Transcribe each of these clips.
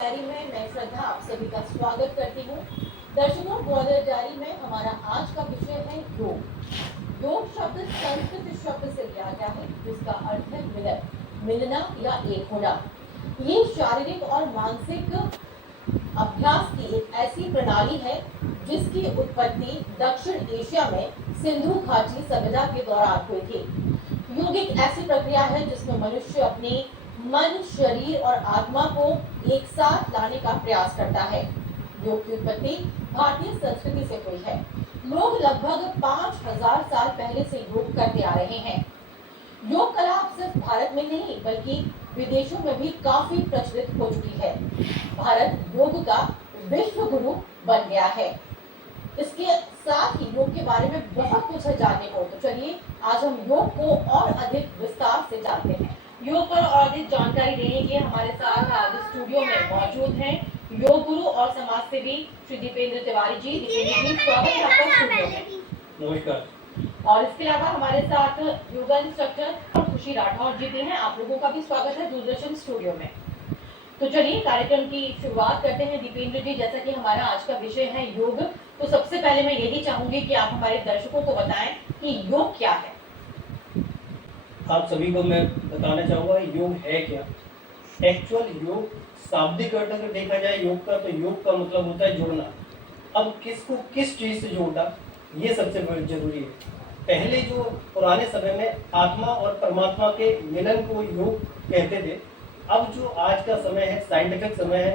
Diary में मैं श्रद्धा आप सभी का स्वागत करती हूँ। दर्शकों, ग्वालियर डायरी में हमारा आज का विषय है योग। योग शब्द संस्कृत शब्द से लिया गया है जिसका अर्थ है मिलन, मिलना या एक होना। ये शारीरिक और मानसिक अभ्यास की एक ऐसी प्रणाली है जिसकी उत्पत्ति दक्षिण एशिया में सिंधु घाटी सभ्यता के दौरान हुई थी। योग एक ऐसी प्रक्रिया है जिसमें मनुष्य अपने मन, शरीर और आत्मा को एक साथ लाने का प्रयास करता है। योग की उत्पत्ति भारतीय संस्कृति से हुई है। लोग लगभग 5000 साल पहले से योग करते आ रहे हैं। योग कला अब सिर्फ भारत में नहीं बल्कि विदेशों में भी काफी प्रचलित हो चुकी है। भारत योग का विश्व गुरु बन गया है। इसके साथ ही योग के बारे में बहुत कुछ है जानने को। तो चलिए आज हम योग को और अधिक विस्तार से जानते हैं। योग पर और अधिक जानकारी देने के लिए हमारे साथ आज स्टूडियो में मौजूद हैं योग गुरु और समाज सेवी श्री दीपेंद्र तिवारी जी। दीपेंद्र जी, स्वागत है आपका स्टूडियो में। नमस्कार। और इसके अलावा हमारे साथ योगा इंस्ट्रक्टर खुशी राठौर जी भी हैं। आप लोगों का भी स्वागत है दूरदर्शन स्टूडियो में। तो चलिए कार्यक्रम की शुरुआत करते हैं। दीपेंद्र जी, जैसा कि हमारा आज का विषय है योग, तो सबसे पहले मैं यही चाहूंगी कि आप हमारे दर्शकों को बताएं कि योग क्या है। आप सभी को मैं बताना चाहूँगा योग है क्या। एक्चुअल योग शाब्दिक अर्थ अगर देखा जाए योग का, तो योग का मतलब होता है जोड़ना। अब किसको किस चीज़ से जोड़ना, ये सबसे जरूरी है। पहले जो पुराने समय में आत्मा और परमात्मा के मिलन को योग कहते थे। अब जो आज का समय है, साइंटिफिक समय है,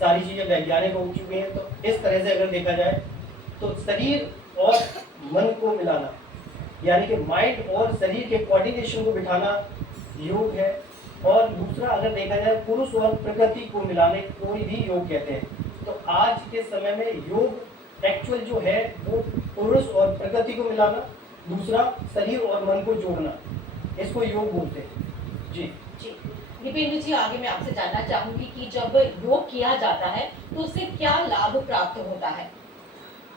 सारी चीज़ें वैज्ञानिक हो चुकी हैं, तो इस तरह से अगर देखा जाए तो शरीर और मन को मिलाना, यानी कि माइंड और शरीर के कोऑर्डिनेशन को बिठाना योग है। और दूसरा अगर देखा जाए पुरुष और प्रकृति को मिलाने को भी योग कहते हैं। तो आज के समय में योग एक्चुअल जो है वो पुरुष और प्रकृति को मिलाना, दूसरा शरीर और मन को जोड़ना, इसको योग बोलते हैं। जी जी दीपेंद्र जी, आगे मैं आपसे जानना चाहूंगी कि जब योग किया जाता है तो उससे क्या लाभ प्राप्त होता है।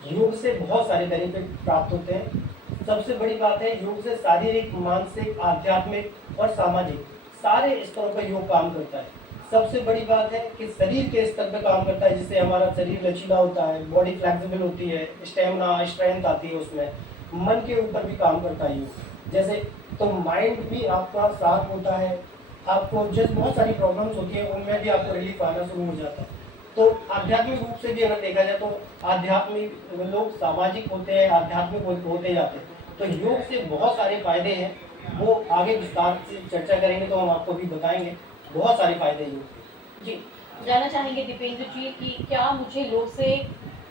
योग से बहुत सारे बेनिफिट प्राप्त होते हैं। सबसे बड़ी बात है योग से शारीरिक, मानसिक, आध्यात्मिक और सामाजिक सारे स्तरों पर योग काम करता है। सबसे बड़ी बात है कि शरीर के स्तर पर काम करता है, जिससे हमारा शरीर लचीला होता है, बॉडी फ्लेक्सिबल होती है, स्टेमिना, स्ट्रेंथ आती है उसमें। मन के ऊपर भी काम करता है योग, जैसे तो माइंड भी आपका साफ होता है। आपको जैसे बहुत सारी प्रॉब्लम्स होती है उनमें भी आपको रिलीफ आना शुरू हो जाता है। तो आध्यात्मिक रूप से भी अगर देखा जाए तो आध्यात्मिक लोग सामाजिक होते हैं, आध्यात्मिक होते जाते हैं। तो योग से बहुत सारे फायदे हैं, वो आगे विस्तार से चर्चा करेंगे तो हम आपको भी बताएंगे। बहुत सारे फायदे योग। जी जानना चाहेंगे दीपेंद्र जी कि क्या मुझे योग से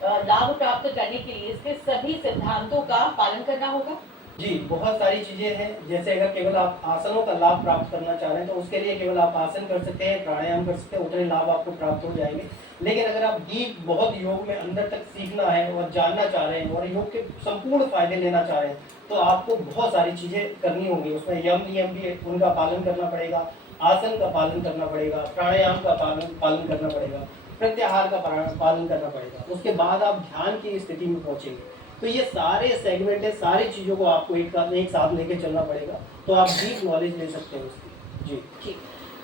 लाभ प्राप्त करने के लिए इसके सभी सिद्धांतों का पालन करना होगा। जी बहुत सारी चीजें हैं। जैसे अगर केवल आप आसनों का लाभ प्राप्त करना चाह रहे हैं तो उसके लिए केवल आप आसन कर सकते हैं, प्राणायाम कर सकते हैं, उतने लाभ आपको प्राप्त हो जाएंगे। लेकिन अगर आप डीप बहुत योग में अंदर तक सीखना है और जानना चाह रहे हैं और योग के संपूर्ण फायदे लेना चाह रहे हैं तो आपको बहुत सारी चीजें करनी होंगी। उसमें यम नियम भी उनका पालन करना पड़ेगा, आसन का पालन करना पड़ेगा, प्राणायाम का पालन करना पड़ेगा, प्रत्याहार का पालन करना पड़ेगा। उसके बाद आप ध्यान की स्थिति में पहुंचेंगे। तो ये सारे सेगमेंट है, सारी चीज़ों को आपको एक साथ लेके चलना पड़ेगा, तो आप डीप नॉलेज ले सकते हैं उसकी। जी ठीक।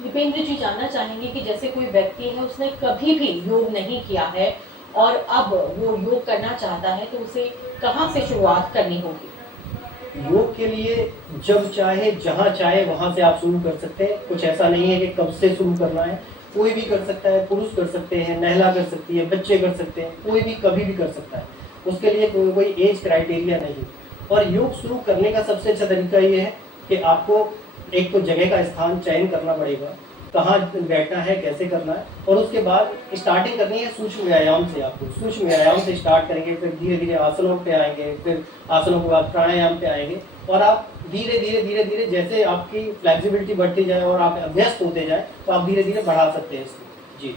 दीपेंद्र जी, जानना चाहेंगे कि जैसे कोई व्यक्ति है उसने कभी भी योग नहीं किया है और अब वो योग करना चाहता है तो उसे कहाँ से शुरुआत करनी होगी। योग के लिए जब चाहे जहाँ चाहे वहाँ से आप शुरू कर सकते हैं। कुछ ऐसा नहीं है कि कब से शुरू करना है, कोई भी कर सकता है। पुरुष कर सकते हैं, महिला कर सकती है, बच्चे कर सकते हैं, कोई भी कभी भी कर सकता है। उसके लिए कोई एज क्राइटेरिया नहीं। और योग शुरू करने का सबसे अच्छा तरीका ये है कि आपको एक तो जगह का स्थान चयन करना पड़ेगा, कहाँ बैठना है, कैसे करना है। और उसके बाद स्टार्टिंग करनी है सूक्ष्म व्यायाम से। आपको सूक्ष्म व्यायाम से स्टार्ट करेंगे, फिर धीरे धीरे आसनों पे आएंगे, फिर आसनों के बाद प्राणायाम पे आएंगे। और आप धीरे धीरे जैसे आपकी फ्लेक्सिबिलिटी बढ़ती जाए और आप अभ्यस्त होते जाए तो आप धीरे धीरे बढ़ा सकते हैं इसको। जी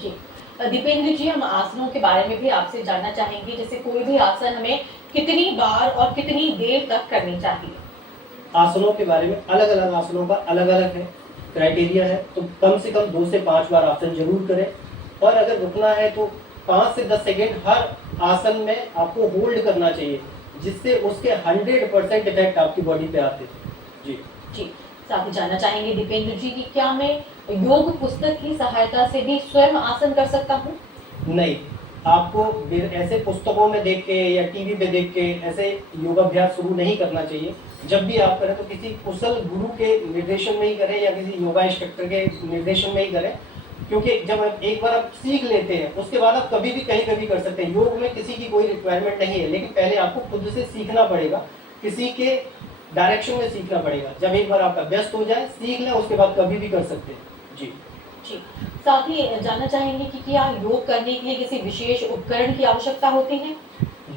जी दीपेंद्र जी, हम आसनों के बारे में भी आपसे जानना चाहेंगे। जैसे कोई भी आसन हमें कितनी बार और कितनी देर तक करनी चाहिए। आसनों के बारे में अलग अलग आसनों का अलग अलग है क्राइटेरिया है। तो कम से कम 2 से 5 बार आसन जरूर करें। और अगर रुकना है तो 5 से 10 सेकेंड हर आसन में आपको होल्ड करना चाहिए, जिससे उसके 100% इफेक्ट आपकी बॉडी पे आते हैं। जी जी साथ ही जानना चाहेंगे दीपेंद्र जी कि क्या मैं योग पुस्तक की सहायता से भी स्वयं आसन कर सकता हूँ? नहीं, आपको ऐसे पुस्तकों में देख के या टीवी पे देख के ऐसे योगाभ्यास शुरू नहीं करना चाहिए। जब भी आप करें तो किसी कुशल गुरु के निर्देशन में ही करें या किसी योगा इंस्ट्रक्टर के निर्देशन में ही करें, क्योंकि जब आप एक बार आप सीख लेते हैं उसके बाद आप कभी भी कहीं कभी कर सकते हैं। योग में किसी की कोई रिक्वायरमेंट नहीं है, लेकिन पहले आपको खुद से सीखना पड़ेगा, किसी के डायरेक्शन में सीखना पड़ेगा। जब एक बार आपका अभ्यस्त हो जाए, सीख लें, उसके बाद कभी भी कर सकते हैं। जी जी। साथ ही जानना चाहेंगे कि क्या योग करने के लिए किसी विशेष उपकरण की आवश्यकता होती है?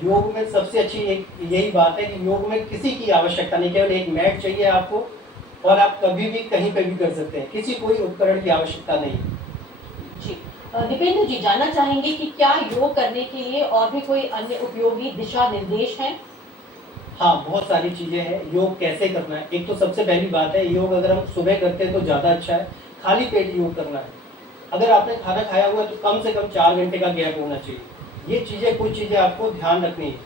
योग में सबसे अच्छी एक यही बात है कि योग में किसी की आवश्यकता नहीं, केवल एक मैट चाहिए आपको और आप कभी भी कहीं पे भी कर सकते हैं, किसी कोई उपकरण की आवश्यकता नहीं। जी। दीपेंद्र जी, जानना चाहेंगे कि क्या योग करने के लिए और भी कोई अन्य उपयोगी दिशा निर्देश हैं? हाँ, बहुत सारी चीजें हैं। योग कैसे करना है, एक तो सबसे पहली बात है, योग अगर हम सुबह करते हैं तो ज़्यादा अच्छा है। खाली पेट योग करना है। अगर आपने खाना खाया हुआ है तो कम से कम 4 घंटे का गैप होना चाहिए। ये चीज़ें, कुछ चीज़ें आपको ध्यान रखनी है।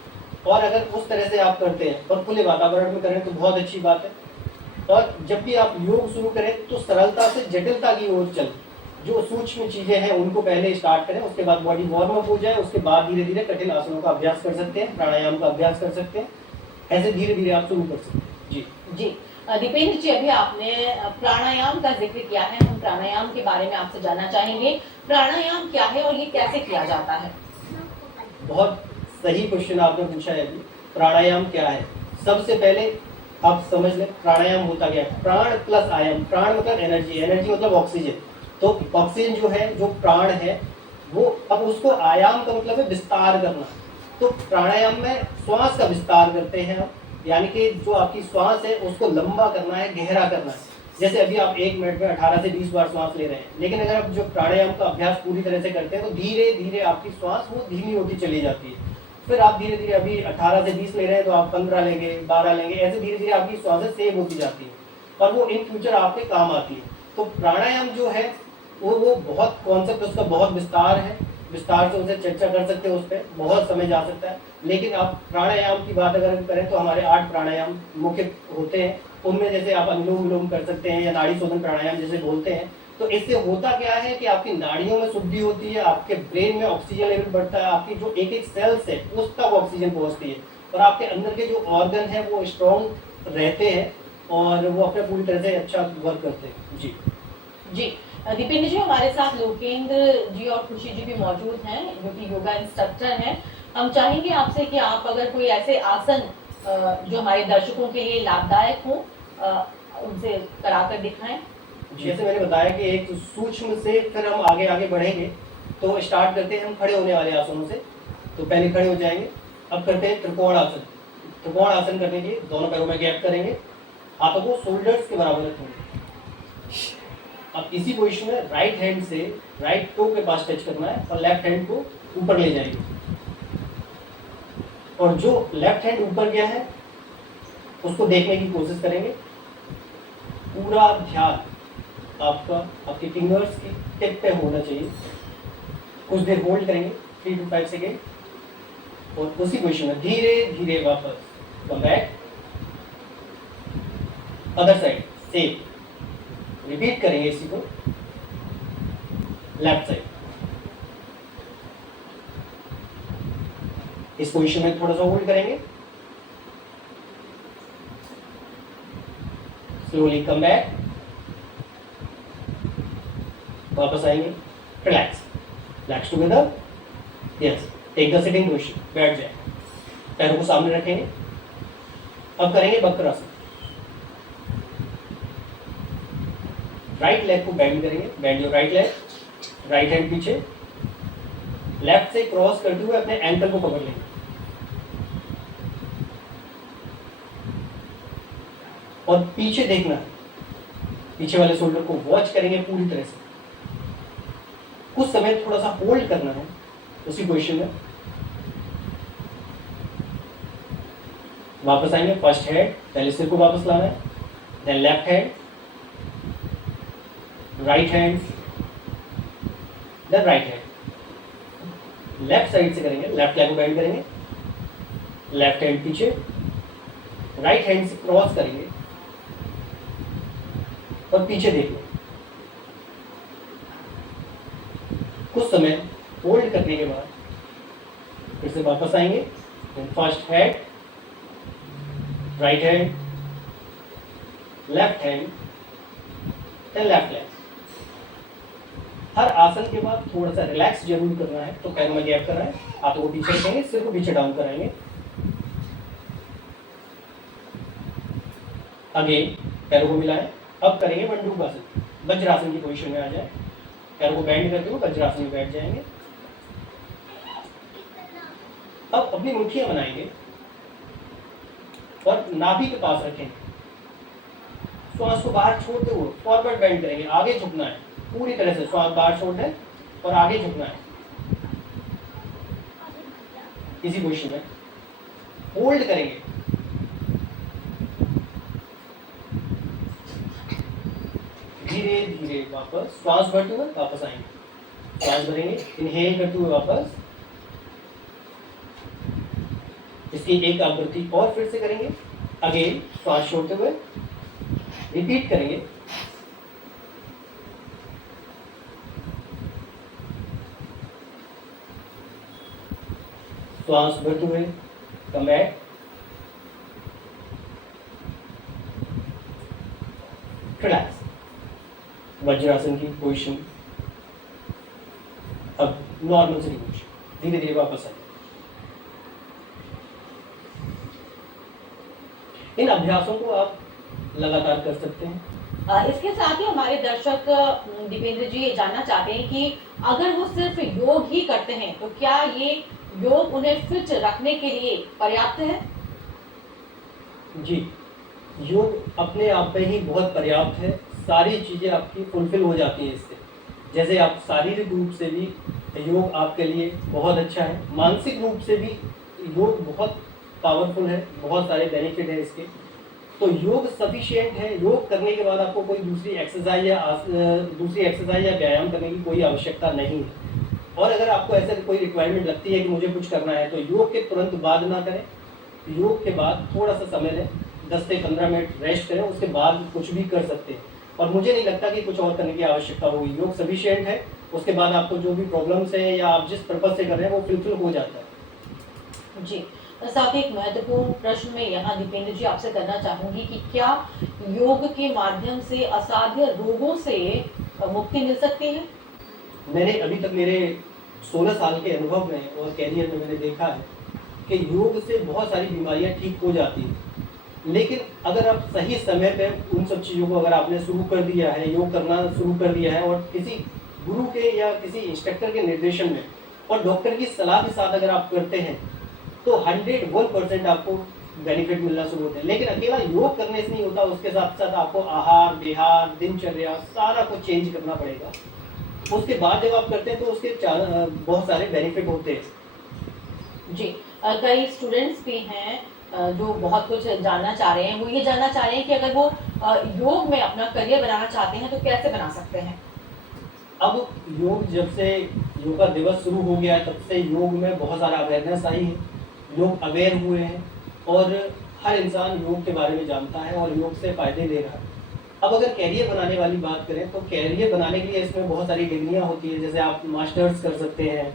और अगर उस तरह से आप करते हैं और खुले वातावरण में करें तो बहुत अच्छी बात है। और जब भी आप योग शुरू करें तो सरलता से जटिलता की ओर चलें। जो सूक्ष्म चीज़ें हैं उनको पहले स्टार्ट करें, उसके बाद बॉडी वार्म अप हो जाए, उसके बाद धीरे धीरे कठिन आसनों का अभ्यास कर सकते हैं, प्राणायाम का अभ्यास कर सकते हैं। ऐसे धीरे धीरे आप शुरू कर सकते हैं। जी जी। दीपेंद्र जी, अभी आपने प्राणायाम का जिक्र किया है, हम प्राणायाम के बारे में आपसे जानना चाहेंगे। प्राणायाम क्या है और ये कैसे किया जाता है? बहुत सही क्वेश्चन आपने पूछा है अभी। प्राणायाम क्या है, सबसे पहले आप समझ लें प्राणायाम होता क्या है। प्राण प्लस आयाम, प्राण मतलब एनर्जी, एनर्जी मतलब ऑक्सीजन। तो ऑक्सीजन जो है, जो प्राण है, वो अब उसको आयाम का मतलब है विस्तार करना। तो प्राणायाम में श्वास का विस्तार करते हैं हम, यानी कि जो आपकी श्वास है उसको लंबा करना है, गहरा करना है। जैसे अभी आप 1 मिनट में 18 से 20 बार श्वास ले रहे हैं, लेकिन अगर आप जो प्राणायाम का अभ्यास पूरी तरह से करते हैं तो धीरे धीरे आपकी श्वास वो धीमी होती चली जाती है। फिर आप धीरे धीरे, अभी 18 से 20 ले रहे हैं तो आप 15 लेंगे, 12 लेंगे, ऐसे धीरे धीरे आपकी श्वासें सेव होती जाती है और वो इन फ्यूचर आपके काम आती है। तो प्राणायाम जो है वो बहुत कॉन्सेप्ट, उसका बहुत विस्तार है, विस्तार से उसे चर्चा कर सकते हैं, उस पर बहुत समय जा सकता है। लेकिन आप प्राणायाम की बात अगर करें तो हमारे 8 प्राणायाम मुख्य होते हैं। उनमें जैसे आप अनुलोम विलोम कर सकते हैं या नाड़ी शोधन प्राणायाम जैसे बोलते हैं। तो इससे होता क्या है कि आपकी नाड़ियों में शुद्धि होती है, आपके ब्रेन में ऑक्सीजन लेवल बढ़ता है, आपकी जो एक एक सेल्स है उस तक ऑक्सीजन पहुंचती है और आपके अंदर के जो ऑर्गन है वो स्ट्रॉन्ग रहते हैं और वो अपने पूरी तरह से अच्छा वर्क करते हैं। जी जी। दीपेंद्र जी, हमारे साथ लोकेंद्र जी और खुशी जी भी मौजूद हैं जो कि योगा इंस्ट्रक्टर हैं। हम चाहेंगे आपसे कि आप अगर कोई ऐसे आसन जो हमारे दर्शकों के लिए लाभदायक हो उनसे कराकर दिखाएं। जैसे मैंने बताया कि एक सूक्ष्म से फिर हम आगे आगे बढ़ेंगे। तो स्टार्ट करते हैं हम खड़े होने वाले आसनों से। तो पहले खड़े हो जाएंगे। अब करते हैं त्रिकोण आसन। त्रिकोण आसन करने के लिए दोनों पैरों में गैप करेंगे, हाथों को शोल्डर्स के बराबर रखेंगे। अब इसी पोजीशन में राइट हैंड से राइट टो के पास टच करना है और लेफ्ट हैंड को ऊपर ले जाएंगे। और जो लेफ्ट हैंड ऊपर गया है उसको देखने की कोशिश करेंगे। पूरा ध्यान आपका आपके फिंगर्स की टिप पे होना चाहिए। कुछ देर होल्ड करेंगे, 3 to 5 सेकेंड, और उसी पोजीशन में धीरे धीरे वापस come back, other side same repeat करेंगे इसी को। लेफ्ट साइड इस पोजीशन में थोड़ा सा होल्ड करेंगे, स्लोली कम बैक, वापस आएंगे, relax, relax together, yes, take the sitting position, बैठ जाए, पैरों को सामने रखेंगे। अब करेंगे वक्रासन। राइट लेग को बेंड करेंगे, bend your right leg, right hand पीछे, लेफ्ट से क्रॉस करते हुए अपने एंकल को पकड़ लेंगे और पीछे देखना है, पीछे वाले शोल्डर को वॉच करेंगे पूरी तरह से। कुछ समय थोड़ा सा होल्ड करना है उसी पोजीशन में। वापस आएंगे, फर्स्ट हेड, पहले सिर को वापस लाना है, then left hand, right hand, then right hand. Left side से करेंगे, लेफ्ट लेग को बेंड करेंगे, लेफ्ट हैंड पीछे, राइट हैंड से क्रॉस करेंगे और पीछे देखेंगे। कुछ समय होल्ड करने के बाद फिर से वापस आएंगे। First head, right hand, left hand, then left leg. हर आसन के बाद थोड़ा सा रिलैक्स जरूर करना है, तो पैरों में गैप करना है, हाथों को पीछे रखेंगे, सिर को पीछे डाउन कराएंगे। अगेन पैरों को मिलाएं। अब करेंगे मंडूकासन, वज्रासन की पोजीशन में आ जाए, पैरों को बेंड करके वज्रासन में बैठ जाएंगे। अब अपनी मुट्ठियां बनाएंगे और नाभि के पास रखेंगे। श्वास को बाहर छोड़ते हुए फॉरवर्ड बेंड करेंगे, आगे झुकना है पूरी तरह से, श्वास बाहर छोड़ दें और आगे झुकना है। इसी पोजीशन में होल्ड करेंगे। धीरे धीरे वापस श्वास भरते हुए वापस आएंगे। श्वास भरेंगे, इनहेल करते हुए वापस। इसकी एक आवृत्ति और फिर से करेंगे। अगेन श्वास छोड़ते हुए रिपीट करेंगे। श्वास भरते हुए कम बैक, रिलैक्स, वज्रासन की पोजीशन। अब नॉर्मल से पोजीशन, धीरे धीरे वापस आए। इन अभ्यासों को आप लगातार कर सकते हैं। इसके साथ ही हमारे दर्शक दीपेंद्र जी ये जानना चाहते हैं कि अगर वो सिर्फ योग ही करते हैं तो क्या ये योग उन्हें फिट रखने के लिए पर्याप्त है? जी, योग अपने आप में ही बहुत पर्याप्त है। सारी चीज़ें आपकी फुलफिल हो जाती हैं इससे। जैसे आप शारीरिक रूप से भी योग आपके लिए बहुत अच्छा है, मानसिक रूप से भी योग बहुत पावरफुल है, बहुत सारे बेनिफिट है इसके। तो योग सफिशिएंट है। योग करने के बाद आपको कोई दूसरी एक्सरसाइज या व्यायाम करने की कोई आवश्यकता नहीं है। और अगर आपको ऐसे कोई रिक्वायरमेंट लगती है कि मुझे कुछ करना है, तो योग के तुरंत बाद ना करें। योग के बाद थोड़ा सा समय लें, 10 से 15 मिनट रेस्ट करें, उसके बाद कुछ भी कर सकते हैं। और मुझे नहीं लगता कि कुछ और करने की आवश्यकता होगी। योग सफिशिएंट है। उसके बाद आपको जो भी प्रॉब्लम्स है या आप जिस पर्पज से कर रहे हैं वो फुलफिल हो जाता है। जी, साथ ही एक महत्वपूर्ण प्रश्न मैं यहाँ दीपेंद्र जी आपसे करना चाहूंगी कि क्या योग के माध्यम से असाध्य रोगों से मुक्ति मिल सकती है? मैंने अभी तक मेरे 16 साल के अनुभव में और कैरियर में मैंने देखा है कि योग से बहुत सारी बीमारियां ठीक हो जाती हैं। लेकिन अगर आप सही समय पे उन सब चीज़ों को अगर आपने शुरू कर दिया है, योग करना शुरू कर दिया है, और किसी गुरु के या किसी इंस्ट्रक्टर के निर्देशन में और डॉक्टर की सलाह के साथ अगर आप करते हैं, तो 101% आपको बेनिफिट मिलना शुरू होते हैं। लेकिन अकेला योग करने से नहीं होता, उसके साथ साथ आपको आहार विहार, दिनचर्या सारा कुछ चेंज करना पड़ेगा। उसके बाद जब आप करते हैं तो उसके बहुत सारे बेनिफिट होते हैं। जी, कई स्टूडेंट्स भी हैं जो बहुत कुछ जानना चाह रहे हैं। वो ये जानना चाह रहे हैं कि अगर वो योग में अपना करियर बनाना चाहते हैं तो कैसे बना सकते हैं? अब योग जब से योगा दिवस शुरू हो गया है, तब से योग में बहुत सारा अवेयरनेस आई है, लोग अवेयर हुए हैं और हर इंसान योग के बारे में जानता है और योग से फ़ायदे ले रहा है। अब अगर कैरियर बनाने वाली बात करें तो कैरियर बनाने के लिए इसमें बहुत सारी डिग्रियां होती है। जैसे आप मास्टर्स कर सकते हैं,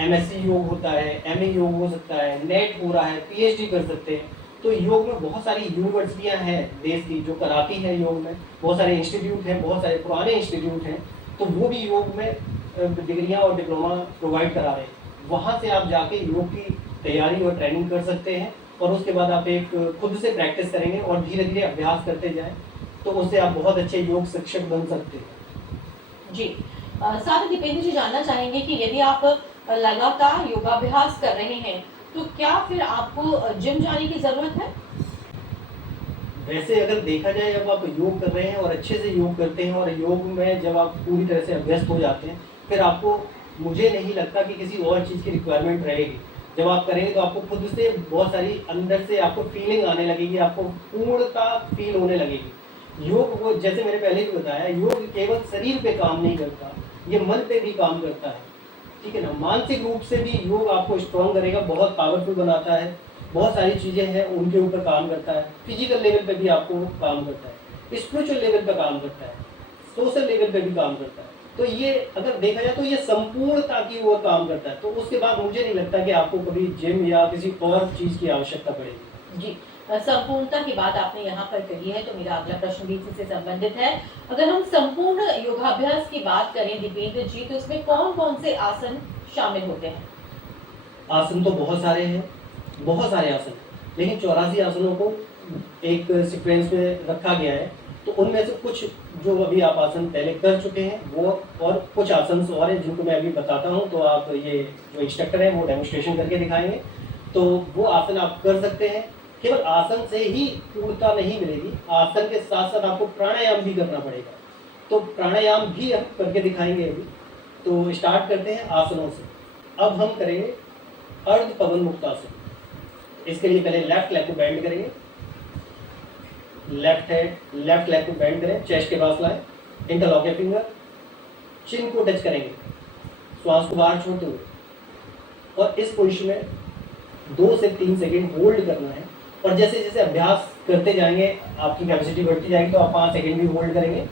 एमएससी योग होता है, एमए योग हो सकता है, नेट हो रहा है, पीएचडी कर सकते हैं। तो योग में बहुत सारी यूनिवर्सिटियां हैं देश की जो कराती हैं योग में, बहुत सारे इंस्टीट्यूट हैं, बहुत सारे पुराने इंस्टीट्यूट हैं, तो वो भी योग में डिग्रियां और डिप्लोमा प्रोवाइड करा रहे हैं। वहाँ से आप जाके योग की तैयारी और ट्रेनिंग कर सकते हैं और उसके बाद आप एक खुद से प्रैक्टिस करेंगे और धीरे धीरे अभ्यास करते जाएं, तो उससे आप बहुत अच्छे योग शिक्षक बन सकते हैं। जी, साथ ही दीपेंद्र जी जानना चाहेंगे कि यदि आप लगातार योगाभ्यास कर रहे हैं तो क्या फिर आपको जिम जाने की जरूरत है? वैसे अगर देखा जाए, जब आप योग कर रहे हैं और अच्छे से योग करते हैं और योग में जब आप पूरी तरह से अभ्यस्त हो जाते हैं, फिर आपको, मुझे नहीं लगता कि किसी और चीज़ की रिक्वायरमेंट रहेगी। जब आप करेंगे तो आपको खुद से बहुत सारी अंदर से आपको फीलिंग आने लगेगी, आपको पूर्णता फील होने लगेगी। योग वो, जैसे मैंने पहले भी बताया, योग केवल शरीर पे काम नहीं करता, ये मन पे भी काम करता है, ठीक है ना। मानसिक रूप से भी योग आपको स्ट्रॉन्ग करेगा, बहुत पावरफुल बनाता है, बहुत सारी चीज़ें हैं उनके ऊपर काम करता है। फिजिकल लेवल पे भी आपको काम करता है, स्पिरिचुअल लेवल पे काम करता है, सोशल लेवल पे भी काम करता है। तो ये अगर देखा जाए तो ये संपूर्णता की वो काम करता है। तो उसके बाद मुझे नहीं लगता कि आपको कभी जिम या किसी और चीज की आवश्यकता पड़ेगी। जी, संपूर्णता की बात आपने यहाँ पर कही है, तो मेरा अगला प्रश्न भी इसी से संबंधित है। अगर हम संपूर्ण योगाभ्यास की बात करें दीपेंद्र जी, तो इसमें कौन-कौन से आसन शामिल होते हैं? आसन तो बहुत सारे हैं, बहुत सारे आसन, लेकिन 84 आसनों को एक सीक्वेंस में रखा गया है। तो उनमें से कुछ जो अभी आप आसन पहले कर चुके हैं वो, और कुछ आसन और हैं जिनको मैं अभी बताता हूँ। तो आप ये जो इंस्ट्रक्टर हैं वो डेमोन्स्ट्रेशन करके दिखाएंगे, तो वो आसन आप कर सकते हैं। केवल आसन से ही पूर्णता नहीं मिलेगी, आसन के साथ साथ आपको प्राणायाम भी करना पड़ेगा। तो प्राणायाम भी हम करके दिखाएंगे अभी। तो स्टार्ट करते हैं आसनों से। अब हम करेंगे अर्ध पवन मुक्त आसन। इसके लिए पहले लेफ्ट लेग को बेंड करेंगे, लेफ्ट लेग को बेंड करें, चेस्ट के पास लाएं, इंटरलॉक फिंगर, चिन को टच करेंगे, श्वास को बाहर छोड़ते हुए, और इस पोजीशन में 2 से 3 सेकेंड होल्ड करना है। और जैसे जैसे अभ्यास करते जाएंगे आपकी कैपेसिटी बढ़ती जाएगी, तो आप 5 सेकेंड भी होल्ड करेंगे।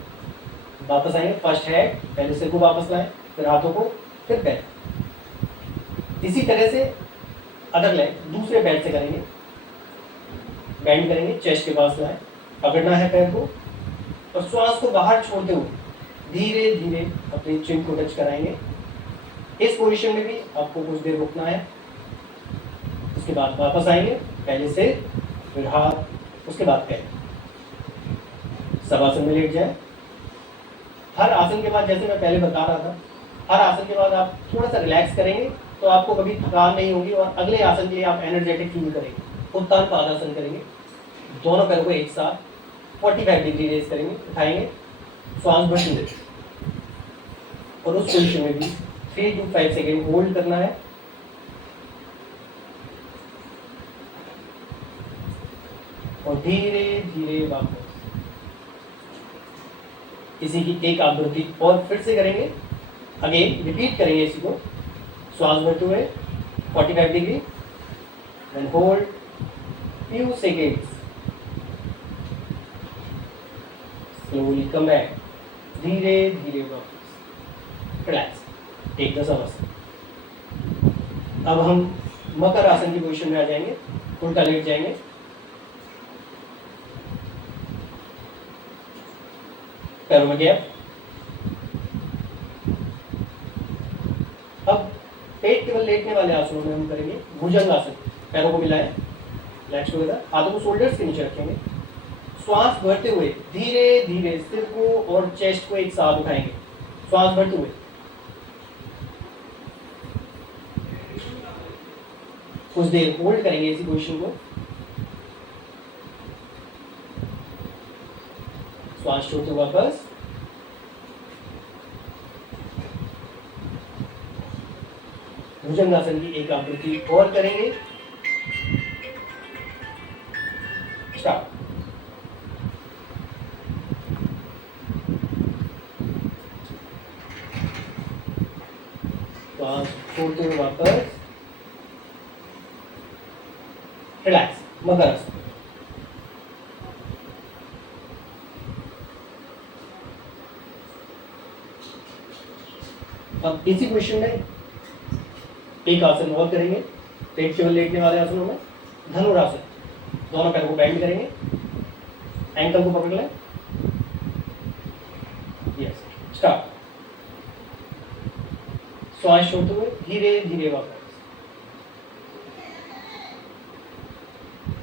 वापस आएंगे, फर्स्ट हेड, पहले सिर को वापस लाएं, फिर हाथों को, फिर पैर। इसी तरह से अदर लेग दूसरे पैर से करेंगे, बेंड करेंगे, चेस्ट के पास लाएं, पकड़ना है पैर को, और श्वास को बाहर छोड़ते हुए धीरे धीरे अपनी चिन को टच कराएंगे। इस पोजीशन में भी आपको कुछ देर रुकना है। उसके बाद वापस आएंगे, पहले सिर, फिर हाथ, उसके बाद पैर। सब आसन में लेट जाए। हर आसन के बाद, जैसे मैं पहले बता रहा था, हर आसन के बाद आप थोड़ा सा रिलैक्स करेंगे तो आपको कभी थकान नहीं होगी, और अगले आसन के लिए आप एनर्जेटिक फील करेंगे। उत्तान पादासन करेंगे, दोनों पैरों को एक साथ 45 डिग्री रेस करेंगे, उठाएंगे, श्वास भरते, और उस पोजीशन में भी 3 to 5 सेकेंड होल्ड करना है। और धीरे धीरे वापस। इसी की एक आवृत्ति और फिर से करेंगे, अगेन रिपीट करेंगे इसी को। श्वास भरते हुए 45 degree, then hold few seconds, slowly come back, धीरे धीरे वापस, रिलैक्स, टेक द सवासन। अब हम मकर आसन की पोजीशन में आ जाएंगे, उल्टा लेट जाएंगे, पैरों में गैप। अब पेट केवल लेटने वाले आसनों में हम करेंगे भुजंग आसन। पैरों को मिलाएं, रिलैक्स टुगेदर, हाथों को शोल्डर्स के नीचे रखेंगे, श्वास भरते हुए धीरे धीरे सिर को और चेस्ट को एक साथ उठाएंगे, श्वास भरते हुए। कुछ देर होल्ड करेंगे इसी पोजीशन को, श्वास छोड़ते हुए वापस। भुजंगासन की एक आवृत्ति और करेंगे, स्टार्ट। श्वास छोड़ते हुए वापस, रिलैक्स, मकर आसन। अब इसी पोजीशन में एक आसन और करेंगे, पेट केवल लेटने वाले आसनों में धनुरासन। दोनों पैरों को बेंड करेंगे, एंकल को पकड़ लें, यस, स्टार्ट। श्वास छोड़ते हुए धीरे धीरे वापस,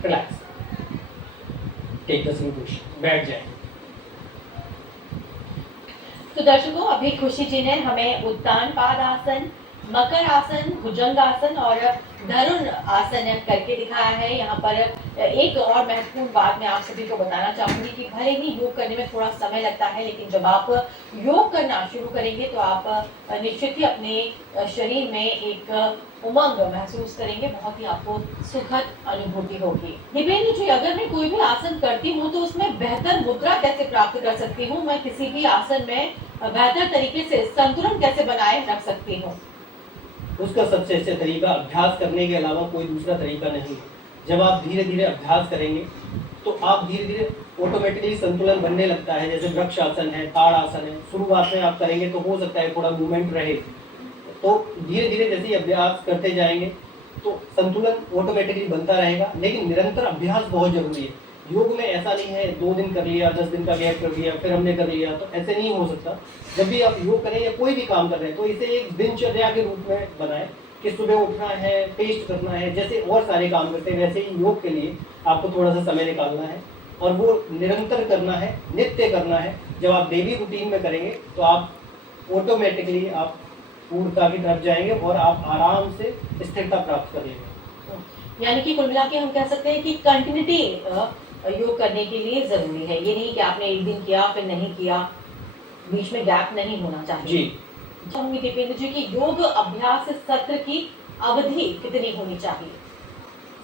relax, take the same position, बैठ जाए। तो दर्शकों, अभी खुशी जी ने हमें उत्तान पादासन, मकर आसन, भुजंगासन और धनुर आसन करके दिखाया है। यहाँ पर एक और महत्वपूर्ण बात मैं आप सभी को बताना चाहूंगी कि भले ही योग करने में थोड़ा समय लगता है, लेकिन जब आप योग करना शुरू करेंगे तो आप निश्चित ही अपने शरीर में एक उमंग महसूस करेंगे, बहुत ही आपको सुखद अनुभूति होगी। दीपेंद्र जी, अगर मैं कोई भी आसन करती हूँ तो उसमें बेहतर मुद्रा कैसे प्राप्त कर सकती हूँ? मैं किसी भी आसन में बेहतर तरीके से संतुलन कैसे बनाए रख सकती हूँ? उसका सबसे अच्छा तरीका अभ्यास करने के अलावा कोई दूसरा तरीका नहीं है। जब आप धीरे धीरे अभ्यास करेंगे तो आप धीरे धीरे ऑटोमेटिकली संतुलन बनने लगता है। जैसे वृक्ष आसन है, ताड़ आसन है, शुरुआत में आप करेंगे तो हो सकता है थोड़ा मूवमेंट रहे, तो धीरे धीरे जैसे ही अभ्यास करते जाएंगे तो संतुलन ऑटोमेटिकली बनता रहेगा। लेकिन निरंतर अभ्यास बहुत जरूरी है। योग में ऐसा नहीं है 2 दिन कर लिया, 10 दिन का गैप कर लिया, फिर हमने कर लिया, तो ऐसे नहीं हो सकता। जब भी आप योग करें या कोई भी काम कर रहे हैं तो इसे एक दिनचर्या के रूप में बनाएं कि सुबह उठना है, पेस्ट करना है, जैसे और सारे काम करते हैं वैसे ही योग के लिए आपको थोड़ा सा समय निकालना है और वो निरंतर करना है, नित्य करना है। जब आप डेली रूटीन में करेंगे तो आप ऑटोमेटिकली आप पूर्णता की तरफ जाएंगे और आप आराम से स्थिरता प्राप्त कर लेंगे। यानी कि कुल मिला के हम कह सकते हैं कि कंटिन्यूटी योग करने के लिए जरूरी है। ये नहीं कि आपने एक दिन किया फिर नहीं किया, बीच में गैप नहीं होना चाहिए। जी, चाहूंगी दीपेंद्र जी की योग अभ्यास सत्र की अवधि कितनी होनी चाहिए?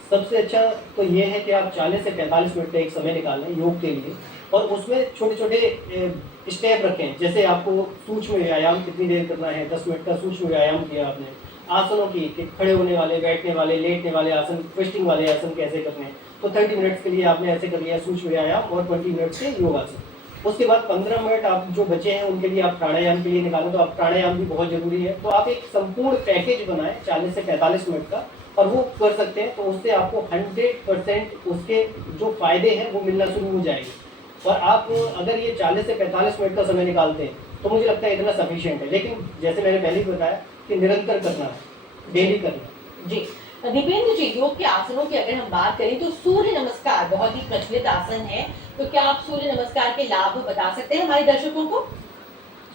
सबसे अच्छा तो ये है कि आप 40 से 45 मिनट का एक समय निकालें योग के लिए और उसमें छोटे छोटे स्टेप रखें। जैसे आपको सूक्ष्म व्यायाम कितनी देर करना है, 10 मिनट का सूक्ष्म व्यायाम किया आपने, आसनों की कि खड़े होने वाले, बैठने वाले, लेटने वाले आसन, ट्विस्टिंग वाले आसन कैसे करने हैं, तो 30 मिनट्स के लिए आपने ऐसे कर लिया सूक्ष्म व्यायाम और 20 मिनट्स के योगासन। उसके बाद 15 मिनट आप जो बचे हैं उनके लिए आप प्राणायाम के लिए निकालें, तो आप प्राणायाम भी बहुत जरूरी है। तो आप एक संपूर्ण पैकेज बनाएं 40 से 45 मिनट का और वो कर सकते हैं, तो उससे आपको 100% उसके जो फायदे हैं वो मिलना शुरू हो जाएंगे। और आप अगर ये 40 से 45 मिनट का समय निकालते हैं तो मुझे लगता है इतना सफिशिएंट है। लेकिन जैसे मैंने पहले ही बताया कि निरंतर करना है, डेली करना है। जी दीपेंद्र जी, योग के आसनों की अगर हम बात करें तो सूर्य नमस्कार बहुत ही प्रचलित आसन है, तो क्या आप सूर्य नमस्कार के लाभ बता सकते हैं हमारे दर्शकों को?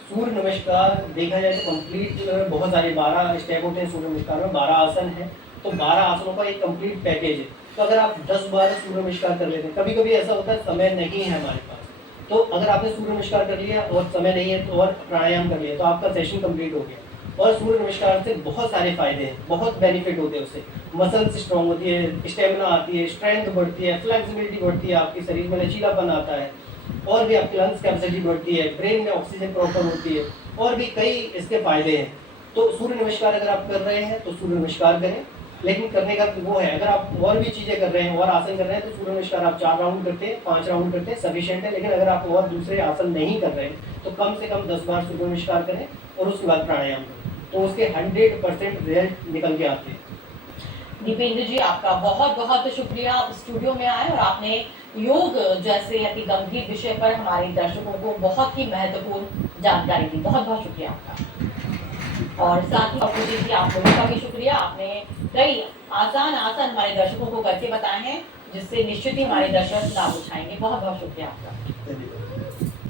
सूर्य नमस्कार देखा जाए तो कंप्लीट बहुत सारे 12 स्टेप होते हैं सूर्य नमस्कार में, 12 आसन है, तो 12 आसनों का एक कंप्लीट पैकेज है। तो अगर आप 10 बार सूर्य नमस्कार कर लेते हैं, कभी कभी ऐसा होता है समय नहीं है हमारे पास, तो अगर आपने सूर्य नमस्कार कर लिया और समय नहीं है तो और प्राणायाम कर लिया तो आपका सेशन कंप्लीट हो गया। और सूर्य नमस्कार से बहुत सारे फायदे हैं, बहुत बेनिफिट होते हैं उससे। मसल्स स्ट्रांग होती है, स्टेमिना आती है, स्ट्रेंथ बढ़ती है, फ्लेक्सिबिलिटी बढ़ती है, आपके शरीर में लचीलापन आता है, और भी आपकी लंग्स कैपेसिटी बढ़ती है, ब्रेन में ऑक्सीजन प्रॉपर होती है, और भी कई इसके फायदे हैं। तो सूर्य नमस्कार अगर आप कर रहे हैं तो सूर्य नमस्कार करें, लेकिन करने का वो है अगर आप और भी चीजें कर रहे हैं और आसन कर रहे हैं तो सूर्य नमस्कार आप 4 राउंड करते हैं, 5 राउंड करते हैं, सफिशिएंट है। लेकिन अगर आप और दूसरे आसन नहीं कर रहे हैं तो कम से कम 10 बार सूर्य नमस्कार करें और उसके बाद प्राणायाम करें, तो उसके 100% रिजल्ट निकल के आते हैं। दीपेंद्र जी, आपका बहुत बहुत शुक्रिया स्टूडियो में आए और आपने योग जैसे अति गंभीर विषय पर हमारे दर्शकों को बहुत ही महत्वपूर्ण जानकारी दी। बहुत बहुत शुक्रिया आपका। और साथ ही बाबूजी जी, आप लोगों का भी शुक्रिया, आपने कई आसान आसन हमारे दर्शकों को करके बताए हैं जिससे निश्चित ही हमारे दर्शक लाभ उठाएंगे। बहुत बहुत शुक्रिया आपका।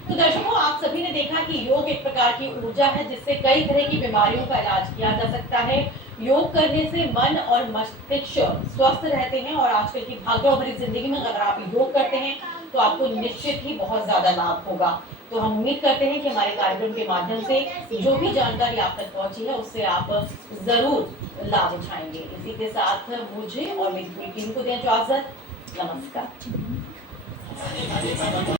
तो दर्शकों, आप सभी ने देखा कि योग एक प्रकार की ऊर्जा है जिससे कई तरह की बीमारियों का इलाज किया जा सकता है। योग करने से मन और मस्तिष्क स्वस्थ रहते हैं और आजकल की भागदौड़ भरी जिंदगी में अगर आप योग करते हैं तो आपको निश्चित ही बहुत ज्यादा लाभ होगा। तो हम उम्मीद करते हैं कि हमारे कार्यक्रम के माध्यम से जो भी जानकारी आप तक पहुंची है उससे आप जरूर लाभ उठाएंगे। इसी के साथ मुझे और मेरी टीम को दें इजाजत। नमस्कार।